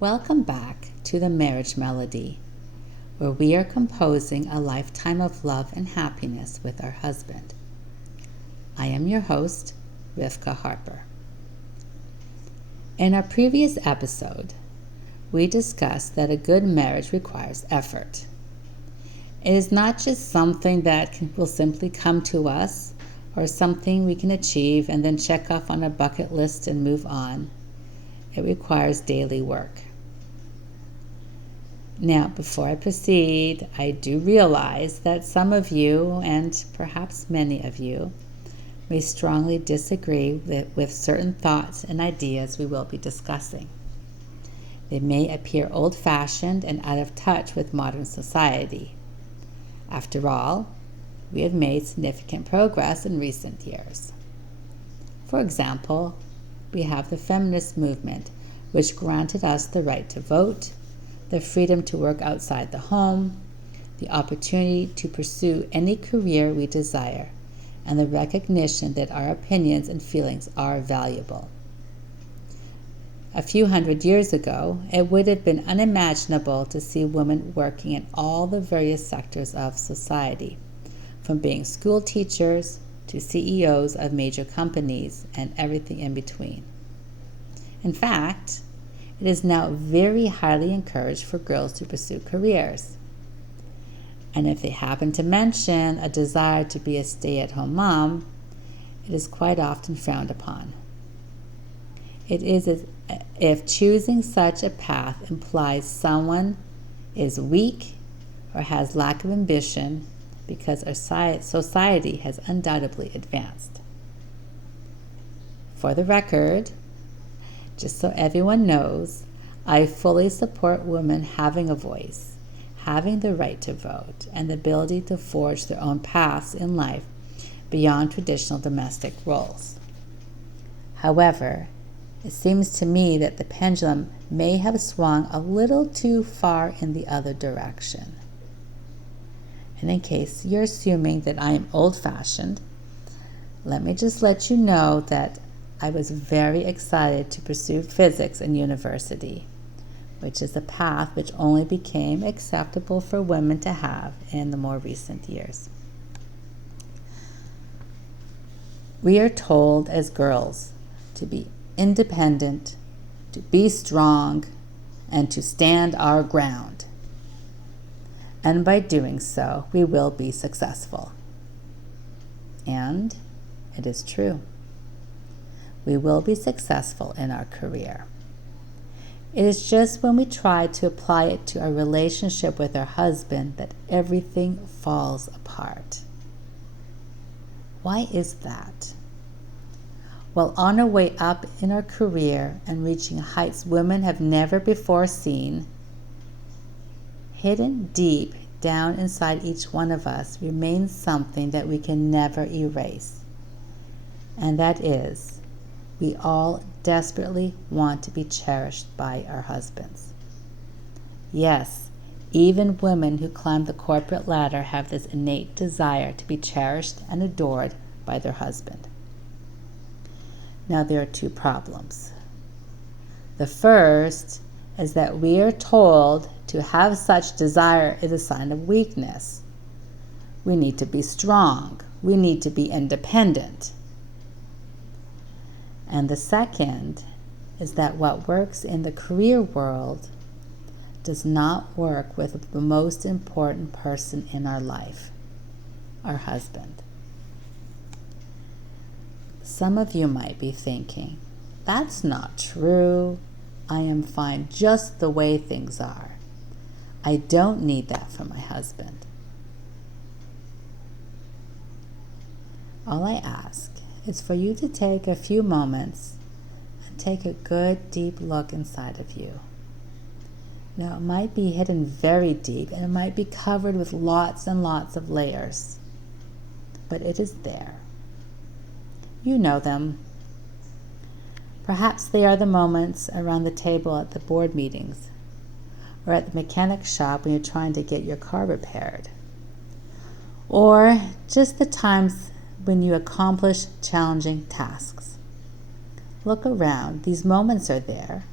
Welcome back to the Marriage Melody, where we are composing a lifetime of love and happiness with our husband. I am your host, Rivka Harper. In our previous episode, we discussed that a good marriage requires effort. It is not just something that will simply come to us or something we can achieve and then check off on a bucket list and move on. It requires daily work. Now, before I proceed, I do realize that some of you, and perhaps many of you, may strongly disagree with certain thoughts and ideas we will be discussing. They may appear old-fashioned and out of touch with modern society. After all, we have made significant progress in recent years. For example, we have the feminist movement, which granted us the right to vote, the freedom to work outside the home, the opportunity to pursue any career we desire, and the recognition that our opinions and feelings are valuable. A few hundred years ago, it would have been unimaginable to see women working in all the various sectors of society, from being school teachers to CEOs of major companies and everything in between. In fact, it is now very highly encouraged for girls to pursue careers. And if they happen to mention a desire to be a stay-at-home mom, it is quite often frowned upon. It is as if choosing such a path implies someone is weak or has lack of ambition because our society has undoubtedly advanced. For the record, just so everyone knows, I fully support women having a voice, having the right to vote, and the ability to forge their own paths in life beyond traditional domestic roles. However, it seems to me that the pendulum may have swung a little too far in the other direction. And in case you're assuming that I am old-fashioned, let me just let you know that I was very excited to pursue physics in university, which is a path which only became acceptable for women to have in the more recent years. We are told as girls to be independent, to be strong, and to stand our ground. And by doing so, we will be successful. And it is true. We will be successful in our career. It is just when we try to apply it to our relationship with our husband that everything falls apart. Why is that? Well, on our way up in our career and reaching heights women have never before seen, hidden deep down inside each one of us remains something that we can never erase. And that is, we all desperately want to be cherished by our husbands. Yes, even women who climb the corporate ladder have this innate desire to be cherished and adored by their husband. Now, there are two problems. The first is that we are told to have such desire is a sign of weakness. We need to be strong. We need to be independent. And the second is that what works in the career world does not work with the most important person in our life, our husband. Some of you might be thinking, that's not true. I am fine just the way things are. I don't need that from my husband. All I ask is for you to take a few moments and take a good deep look inside of you. Now, it might be hidden very deep and it might be covered with lots and lots of layers, but it is there. You know them. Perhaps they are the moments around the table at the board meetings or at the mechanic shop when you're trying to get your car repaired, or just the times when you accomplish challenging tasks. Look around. These moments are there.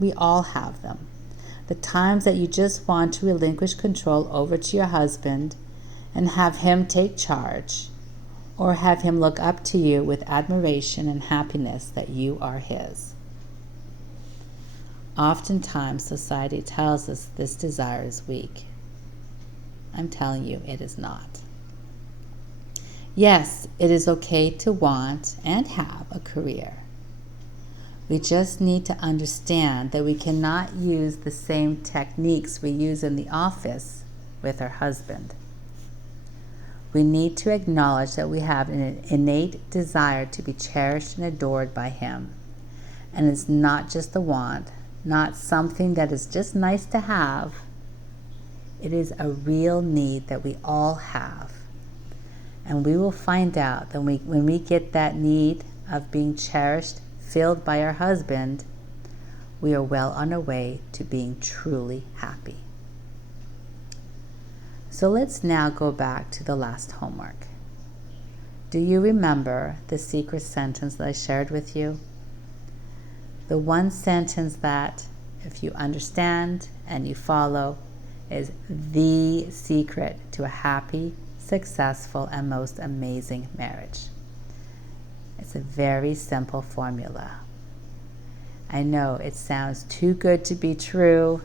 We all have them. The times that you just want to relinquish control over to your husband and have him take charge, or have him look up to you with admiration and happiness that you are his. Oftentimes, society tells us this desire is weak. I'm telling you, it is not. Yes, it is okay to want and have a career. We just need to understand that we cannot use the same techniques we use in the office with our husband. We need to acknowledge that we have an innate desire to be cherished and adored by him. And it's not just a want, not something that is just nice to have. It is a real need that we all have. And we will find out that when we get that need of being cherished filled by our husband, we are well on our way to being truly happy. So let's now go back to the last homework. Do you remember the secret sentence that I shared with you? The one sentence that, if you understand and you follow, is the secret to a happy, successful, and most amazing marriage. It's a very simple formula. I know it sounds too good to be true,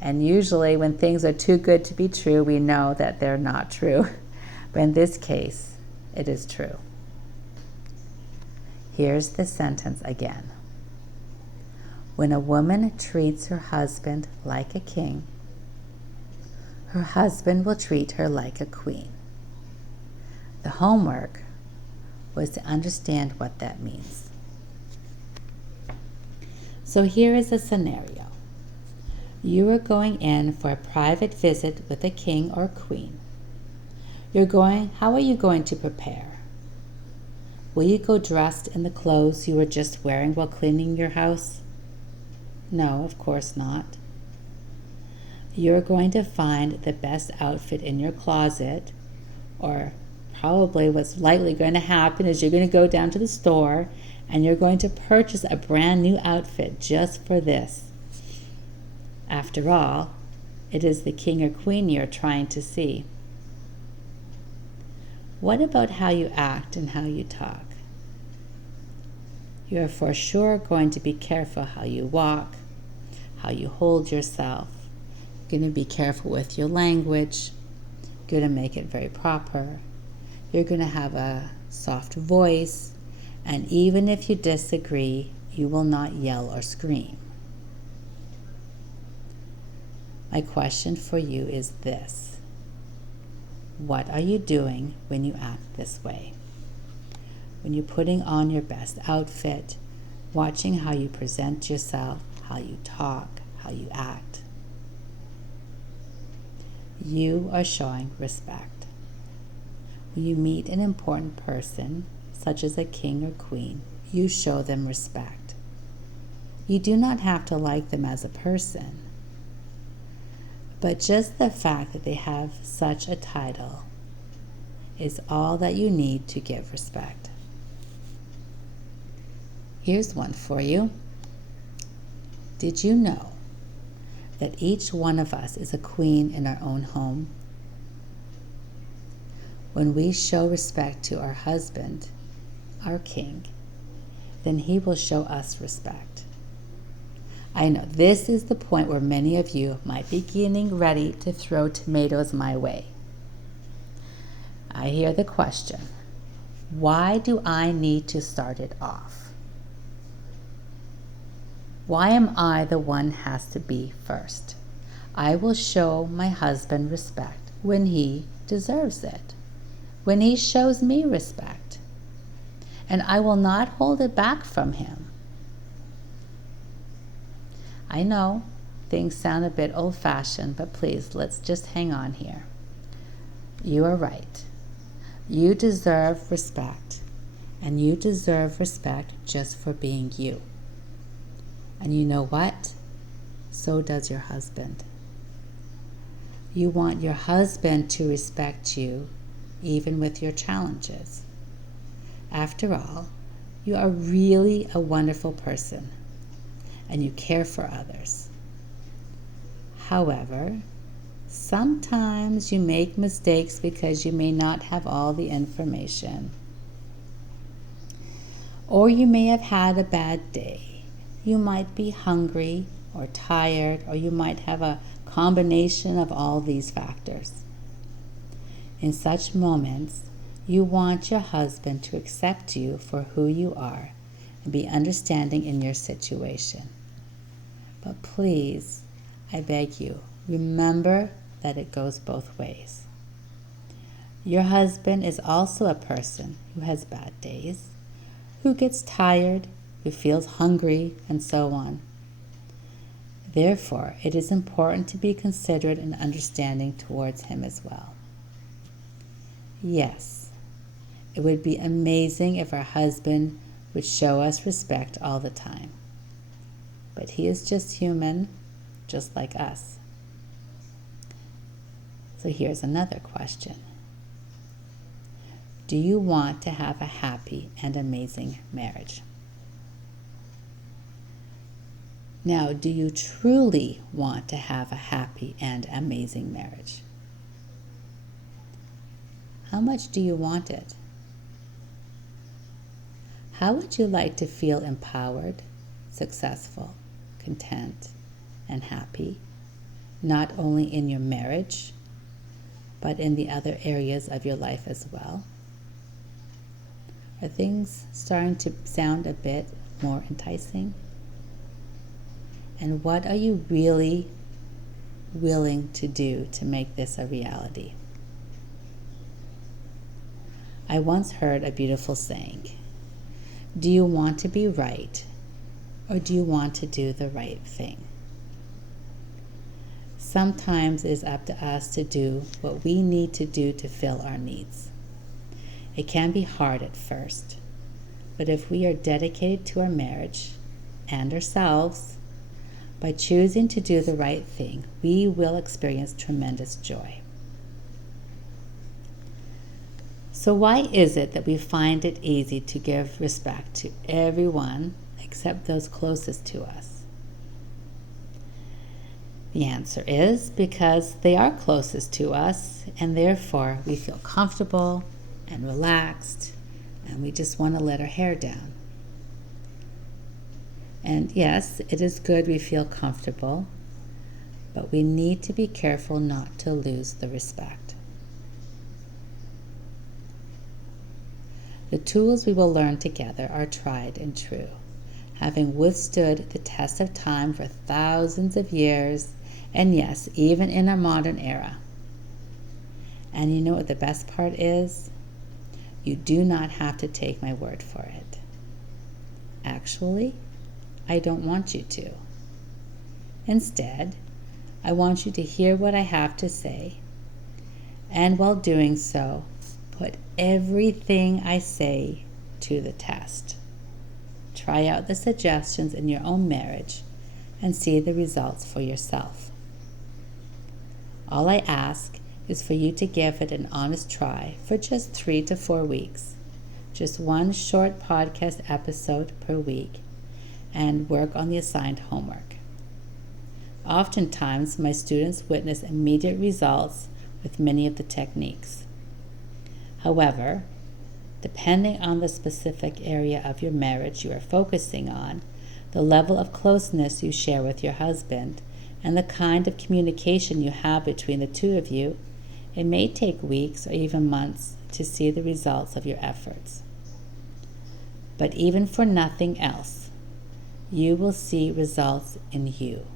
and usually when things are too good to be true, we know that they're not true. But in this case, it is true. Here's the sentence again. When a woman treats her husband like a king, her husband will treat her like a queen. The homework was to understand what that means. So here is a scenario. You are going in for a private visit with a king or queen. How are you going to prepare? Will you go dressed in the clothes you were just wearing while cleaning your house? No, of course not. You're going to find the best outfit in your closet, or probably what's likely going to happen is you're going to go down to the store and you're going to purchase a brand new outfit just for this. After all, it is the king or queen you're trying to see. What about how you act and how you talk? You are for sure going to be careful how you walk, how you hold yourself. You're going to be careful with your language. You're going to make it very proper. You're going to have a soft voice, and even if you disagree, you will not yell or scream. My question for you is this. What are you doing when you act this way? When you're putting on your best outfit, watching how you present yourself, how you talk, how you act. You are showing respect. When you meet an important person, such as a king or queen, you show them respect. You do not have to like them as a person, but just the fact that they have such a title is all that you need to give respect. Here's one for you. Did you know that each one of us is a queen in our own home? When we show respect to our husband, our king, then he will show us respect. I know this is the point where many of you might be getting ready to throw tomatoes my way. I hear the question, why do I need to start it off? Why am I the one has to be first? I will show my husband respect when he deserves it, when he shows me respect, and I will not hold it back from him. I know things sound a bit old-fashioned, but please, let's just hang on here. You are right. You deserve respect, and you deserve respect just for being you. And you know what? So does your husband. You want your husband to respect you, even with your challenges. After all, you are really a wonderful person. and you care for others. However, sometimes you make mistakes because you may not have all the information. Or you may have had a bad day. You might be hungry or tired, or you might have a combination of all these factors. In such moments, you want your husband to accept you for who you are and be understanding in your situation. But please, I beg you, remember that it goes both ways. Your husband is also a person who has bad days, who gets tired, who feels hungry, and so on. Therefore, it is important to be considerate and understanding towards him as well. Yes, it would be amazing if our husband would show us respect all the time. But he is just human, just like us. So here's another question. Do you want to have a happy and amazing marriage? Now, do you truly want to have a happy and amazing marriage? How much do you want it? How would you like to feel empowered, successful, content, and happy, not only in your marriage, but in the other areas of your life as well? Are things starting to sound a bit more enticing? And what are you really willing to do to make this a reality? I once heard a beautiful saying, do you want to be right, or do you want to do the right thing? Sometimes it is up to us to do what we need to do to fill our needs. It can be hard at first, but if we are dedicated to our marriage and ourselves, by choosing to do the right thing, we will experience tremendous joy. So why is it that we find it easy to give respect to everyone except those closest to us? The answer is because they are closest to us, and therefore we feel comfortable and relaxed, and we just want to let our hair down. And yes, it is good we feel comfortable, but we need to be careful not to lose the respect. The tools we will learn together are tried and true, having withstood the test of time for thousands of years, and yes, even in our modern era. And you know what the best part is? You do not have to take my word for it. Actually, I don't want you to. Instead, I want you to hear what I have to say, and while doing so, put everything I say to the test. Try out the suggestions in your own marriage and see the results for yourself. All I ask is for you to give it an honest try for just 3 to 4 weeks, just one short podcast episode per week, and work on the assigned homework. Oftentimes, my students witness immediate results with many of the techniques. However, depending on the specific area of your marriage you are focusing on, the level of closeness you share with your husband, and the kind of communication you have between the two of you, it may take weeks or even months to see the results of your efforts. But even for nothing else, you will see results in you,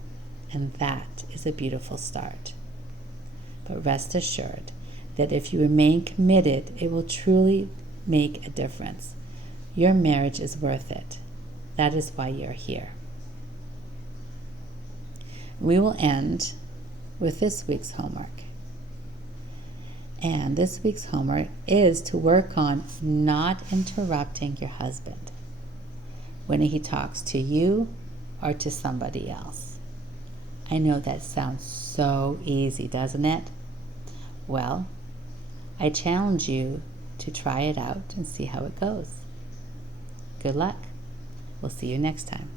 and that is a beautiful start. But rest assured that if you remain committed, it will truly make a difference. Your marriage is worth it. That is why you're here. We will end with this week's homework. And this week's homework is to work on not interrupting your husband when he talks to you or to somebody else. I know that sounds so easy, doesn't it? Well, I challenge you to try it out and see how it goes. Good luck. We'll see you next time.